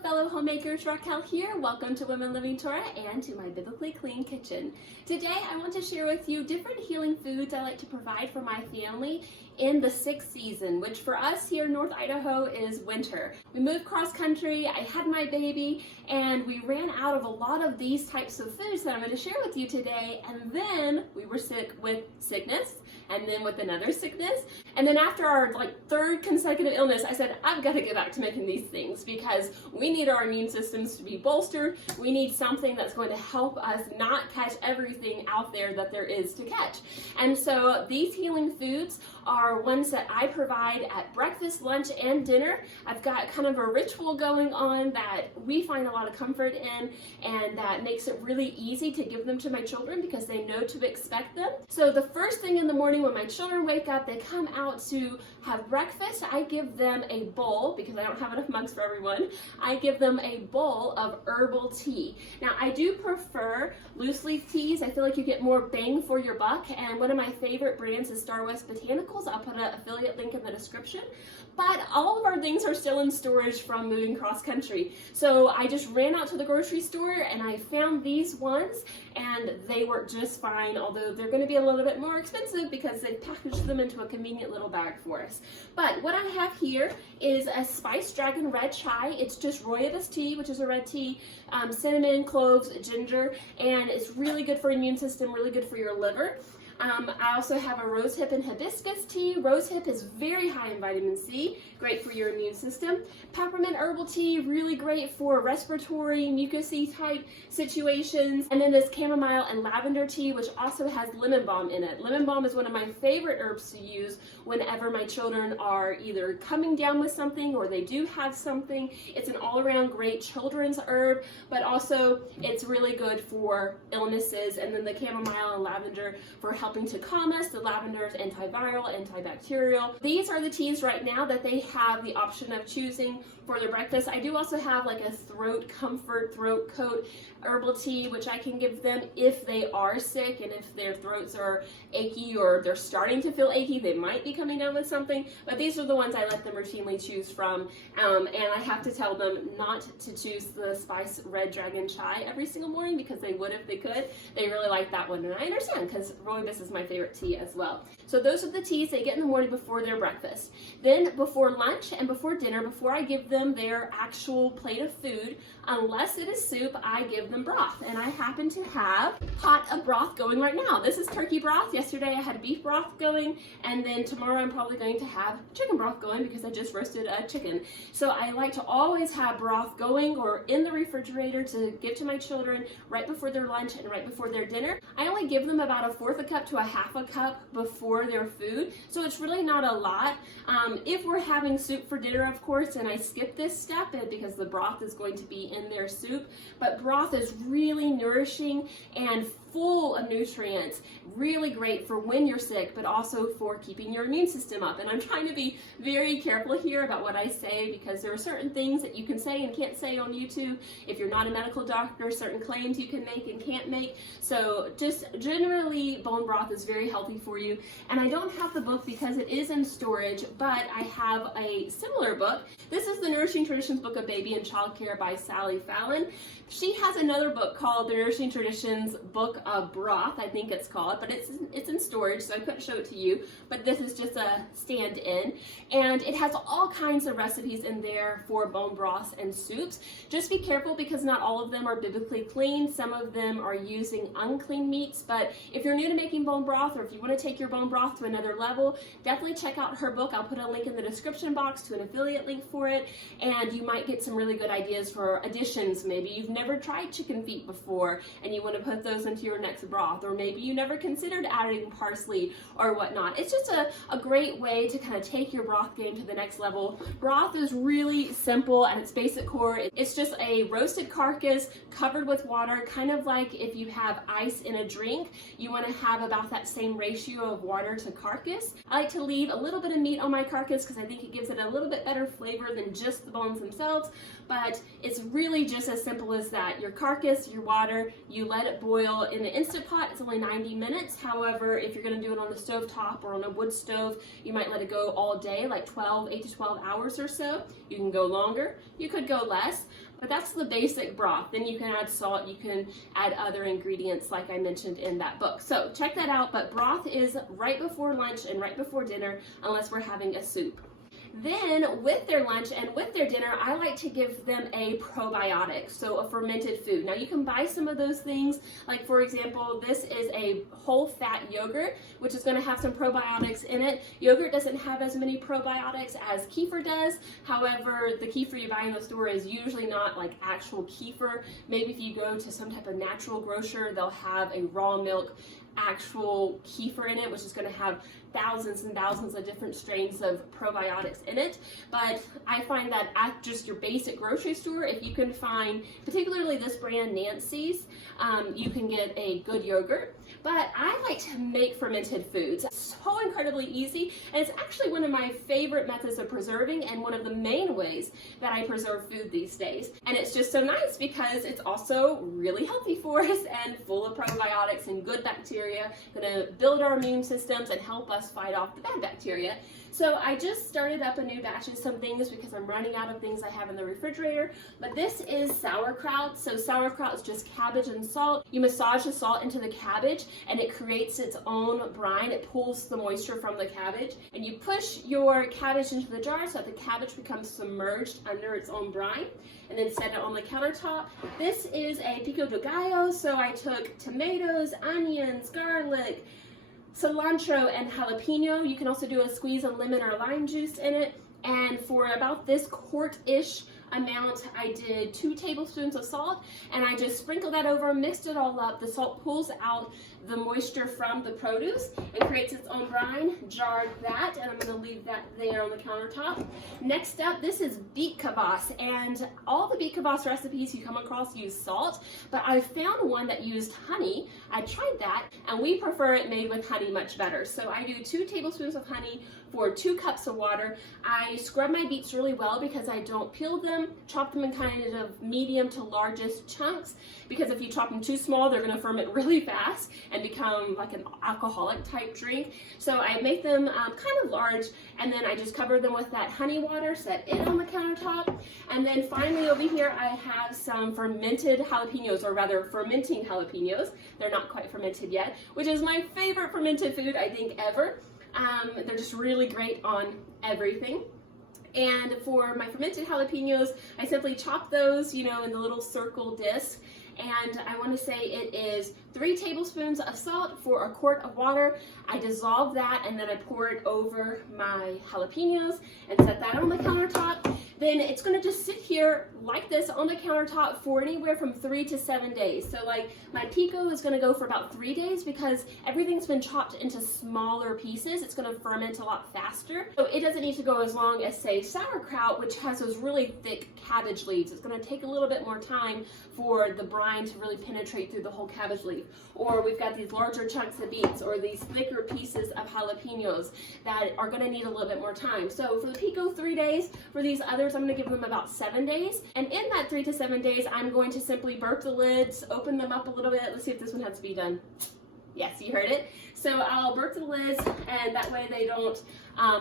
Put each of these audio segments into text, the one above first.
Hello fellow homemakers, Raquel here. Welcome to Women Living Torah and to my Biblically Clean Kitchen. Today I want to share with you different healing foods I like to provide for my family in the 6th season, which for us here in North Idaho is winter. We moved cross country, I had my baby, and we ran out of a lot of these types of foods that I'm going to share with you today, and then we were sick with sickness, and then with another sickness, and then after our third consecutive illness, I said, I've got to get back to making these things because we need our immune systems to be bolstered. We need something that's going to help us not catch everything out there that there is to catch. And so these healing foods are ones that I provide at breakfast, lunch, and dinner. I've got kind of a ritual going on that we find a lot of comfort in, and that makes it really easy to give them to my children because they know to expect them. So the first thing in the morning when my children wake up, they come out to have breakfast. I give them a bowl, because I don't have enough mugs for everyone, I give them a bowl of herbal tea. Now I do prefer loose leaf teas. I feel like you get more bang for your buck, and one of my favorite brands is Starwest Botanicals. I'll put an affiliate link in the description. But all of our things are still in storage from moving cross country. So I just ran out to the grocery store and I found these ones, and they work just fine, although they're going to be a little bit more expensive because they packaged them into a convenient little bag for us. But what I have here is a spiced dragon red chai. It's just rooibos tea, which is a red tea, cinnamon, cloves, ginger, and it's really good for your immune system, really good for your liver. I also have a rosehip and hibiscus tea. Rosehip is very high in vitamin C, great for your immune system. Peppermint herbal tea, really great for respiratory, mucousy type situations. And then this chamomile and lavender tea, which also has lemon balm in it. Lemon balm is one of my favorite herbs to use whenever my children are either coming down with something or they do have something. It's an all-around great children's herb, but also it's really good for illnesses. And then the chamomile and lavender for helping to calm us. The lavender is antiviral, antibacterial. These are the teas right now that they have the option of choosing for their breakfast. I do also have like a throat comfort, throat coat herbal tea, which I can give them if they are sick and if their throats are achy or they're starting to feel achy, they might be coming down with something. But these are the ones I let them routinely choose from. And I have to tell them not to choose the spiced red dragon chai every single morning because they would if they could. They really like that one, and I understand because rooibos is my favorite tea as well. So those are the teas they get in the morning before their breakfast. Then before lunch and before dinner, before I give them their actual plate of food, unless it is soup, I give them broth. And I happen to have a pot of broth going right now. This is turkey broth. Yesterday I had beef broth going, and then tomorrow I'm probably going to have chicken broth going because I just roasted a chicken. So I like to always have broth going or in the refrigerator to give to my children right before their lunch and right before their dinner. I only give them about 1/4 cup to 1/2 cup before their food, so it's really not a lot. If we're having soup for dinner, of course, and I skip this step because the broth is going to be in their soup, but broth is really nourishing and full of nutrients, really great for when you're sick, but also for keeping your immune system up. And I'm trying to be very careful here about what I say because there are certain things that you can say and can't say on YouTube. If you're not a medical doctor, certain claims you can make and can't make. So just generally, bone broth is very healthy for you. And I don't have the book because it is in storage, but I have a similar book. This is the Nourishing Traditions Book of Baby and Child Care by Fallon. She has another book called the Nourishing Traditions Book of Broth, I think it's called, but it's in storage, so I couldn't show it to you, but this is just a stand-in, and it has all kinds of recipes in there for bone broths and soups. Just be careful because not all of them are biblically clean. Some of them are using unclean meats, but if you're new to making bone broth, or if you want to take your bone broth to another level, definitely check out her book. I'll put a link in the description box to an affiliate link for it, and you might get some really good ideas for additions. Maybe you've never tried chicken feet before and you want to put those into your next broth, or maybe you never considered adding parsley or whatnot. It's just a great way to kind of take your broth game to the next level. Broth is really simple at its basic core. It's just a roasted carcass covered with water, kind of like if you have ice in a drink, you want to have about that same ratio of water to carcass. I like to leave a little bit of meat on my carcass because I think it gives it a little bit better flavor than just the bones themselves, but it's really just as simple as that. Your carcass, your water, you let it boil. In the Instant Pot, it's only 90 minutes. However, if you're going to do it on the stove top or on a wood stove, you might let it go all day, like 8 to 12 hours or so. You can go longer, you could go less, But that's the basic broth. Then you can add salt, you can add other ingredients like I mentioned in that book. So check that out, but broth is right before lunch and right before dinner unless we're having a soup. Then with their lunch and with their dinner, I like to give them a probiotic, so a fermented food. Now you can buy some of those things, like for example, this is a whole fat yogurt, which is going to have some probiotics in it. Yogurt doesn't have as many probiotics as kefir does. However, the kefir you buy in the store is usually not like actual kefir. Maybe if you go to some type of natural grocer, they'll have a raw milk actual kefir in it, which is going to have thousands and thousands of different strains of probiotics in it. But I find that at just your basic grocery store, if you can find particularly this brand Nancy's, you can get a good yogurt. But I like to make fermented foods. It's so incredibly easy, and it's actually one of my favorite methods of preserving and one of the main ways that I preserve food these days. And it's just so nice because it's also really healthy for us and full of probiotics and good bacteria, gonna build our immune systems and help us fight off the bad bacteria. So I just started up a new batch of some things because I'm running out of things I have in the refrigerator. But this is sauerkraut. So sauerkraut is just cabbage and salt. You massage the salt into the cabbage and it creates its own brine. It pulls the moisture from the cabbage. And you push your cabbage into the jar so that the cabbage becomes submerged under its own brine. And then set it on the countertop. This is a pico de gallo. So I took tomatoes, onions, garlic, cilantro, and jalapeno. You can also do a squeeze of lemon or lime juice in it. And for about this quart-ish amount, I did 2 tablespoons of salt, and I just sprinkled that over, mixed it all up. The salt pulls out the moisture from the produce and creates its own brine. Jarred that, and I'm going to leave that there on the countertop. Next up, this is beet kvass, and all the beet kvass recipes you come across use salt, but I found one that used honey. I tried that, and we prefer it made with honey much better. So I do 2 tablespoons of honey for 2 cups of water. I scrub my beets really well because I don't peel them, chop them in kind of medium to largest chunks, because if you chop them too small, they're going to ferment really fast and become like an alcoholic type drink. So I make them kind of large, and then I just cover them with that honey water, set it on the countertop. And then finally over here I have some fermented jalapenos, or rather fermenting jalapenos. They're not quite fermented yet, which is my favorite fermented food I think ever. They're just really great on everything. And for my fermented jalapenos, I simply chop those, in the little circle disc. And I want to say it is 3 tablespoons of salt for a quart of water. I dissolve that and then I pour it over my jalapenos and set that on the countertop. Then it's going to just sit here like this on the countertop for anywhere from 3 to 7 days. So like my pico is going to go for about 3 days because everything's been chopped into smaller pieces. It's going to ferment a lot faster. So it doesn't need to go as long as, say, sauerkraut, which has those really thick cabbage leaves. It's going to take a little bit more time for the brine to really penetrate through the whole cabbage leaf. Or we've got these larger chunks of beets or these thicker pieces of jalapenos that are going to need a little bit more time. So for the pico, 3 days. For these others, I'm going to give them about 7 days. And in that 3 to 7 days, I'm going to simply burp the lids, open them up a little bit. Let's see if this one has to be done. Yes, you heard it. So I'll burp the lids, and that way they don't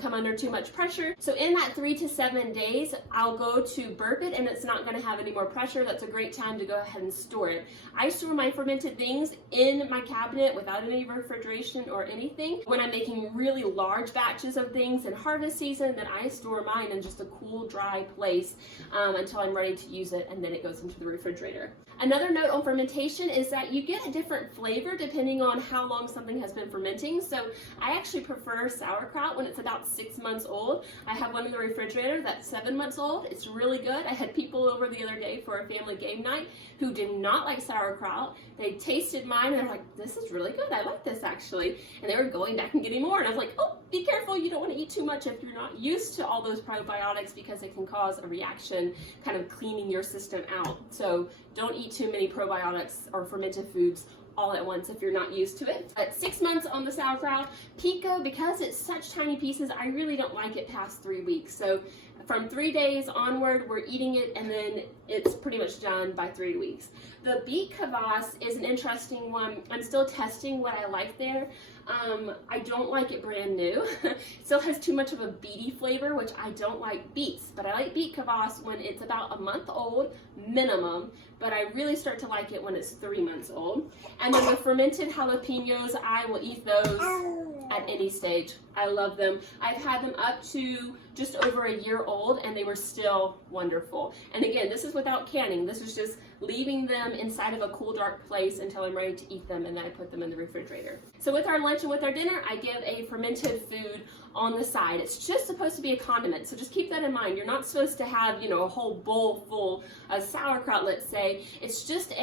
come under too much pressure. So in that 3 to 7 days, I'll go to burp it, and it's not going to have any more pressure. That's a great time to go ahead and store it. I store my fermented things in my cabinet without any refrigeration or anything. When I'm making really large batches of things in harvest season, then I store mine in just a cool, dry place until I'm ready to use it, and then it goes into the refrigerator. Another note on fermentation is that you get a different flavor depending on how long something has been fermenting. So I actually prefer sauerkraut when it's about 6 months old. I have one in the refrigerator that's 7 months old. It's really good. I had people over the other day for a family game night who did not like sauerkraut. They tasted mine and they're like, this is really good. I like this actually. And they were going back and getting more. And I was like, oh, be careful. You don't want to eat too much if you're not used to all those probiotics because it can cause a reaction, kind of cleaning your system out. So don't eat too many probiotics or fermented foods all at once if you're not used to it. At 6 months on the sauerkraut, pico, because it's such tiny pieces, I really don't like it past 3 weeks. So from 3 days onward, we're eating it, and then it's pretty much done by 3 weeks. The beet kvass is an interesting one. I'm still testing what I like there. I don't like it brand new. It still has too much of a beety flavor, which I don't like beets, but I like beet kvass when it's about a month old minimum, but I really start to like it when it's 3 months old. And then the fermented jalapenos, I will eat those at any stage. I love them. I've had them up to just over a year old, and they were still wonderful. And again, this is without canning. This is just leaving them inside of a cool, dark place until I'm ready to eat them, and then I put them in the refrigerator. So with our lunch and with our dinner, I give a fermented food on the side. It's just supposed to be a condiment, so just keep that in mind. You're not supposed to have, a whole bowl full of sauerkraut, let's say. It's just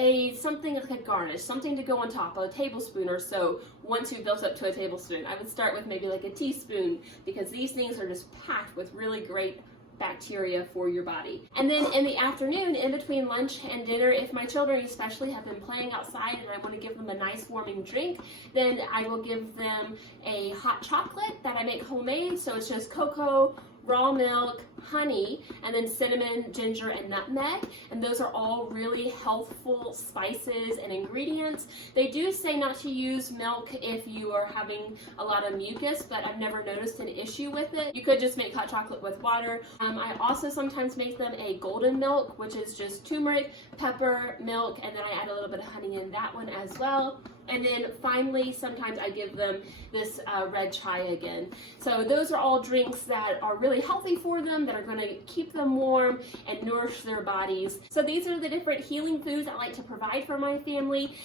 something like a garnish, something to go on top, a tablespoon or so, once you've built up to a tablespoon. I would start with maybe like a teaspoon, because these things are just packed with really great bacteria for your body. And then in the afternoon, in between lunch and dinner, if my children especially have been playing outside and I want to give them a nice warming drink, then I will give them a hot chocolate that I make homemade. So it's just cocoa, raw milk, honey, and then cinnamon, ginger, and nutmeg. And those are all really healthful spices and ingredients. They do say not to use milk if you are having a lot of mucus, but I've never noticed an issue with it. You could just make hot chocolate with water. I also sometimes make them a golden milk, which is just turmeric, pepper, milk, and then I add a little bit of honey in that one as well. And then finally, sometimes I give them this red chai again. So those are all drinks that are really healthy for them, that are going to keep them warm and nourish their bodies. So these are the different healing foods I like to provide for my family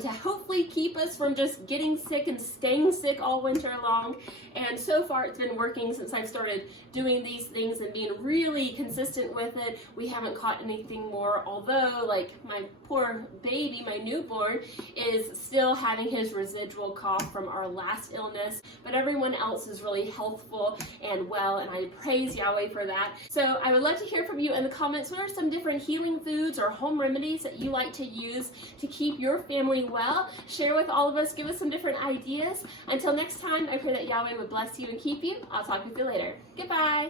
to hopefully keep us from just getting sick and staying sick all winter long. And so far it's been working since I've started doing these things and being really consistent with it. We haven't caught anything more, although like my poor baby, my newborn, is still having his residual cough from our last illness, but everyone else is really healthful and well, and I praise Yahweh for that. So I would love to hear from you in the comments. What are some different healing foods or home remedies that you like to use to keep your family well? Share with all of us, give us some different ideas. Until next time, I pray that Yahweh would bless you and keep you. I'll talk with you later. Goodbye.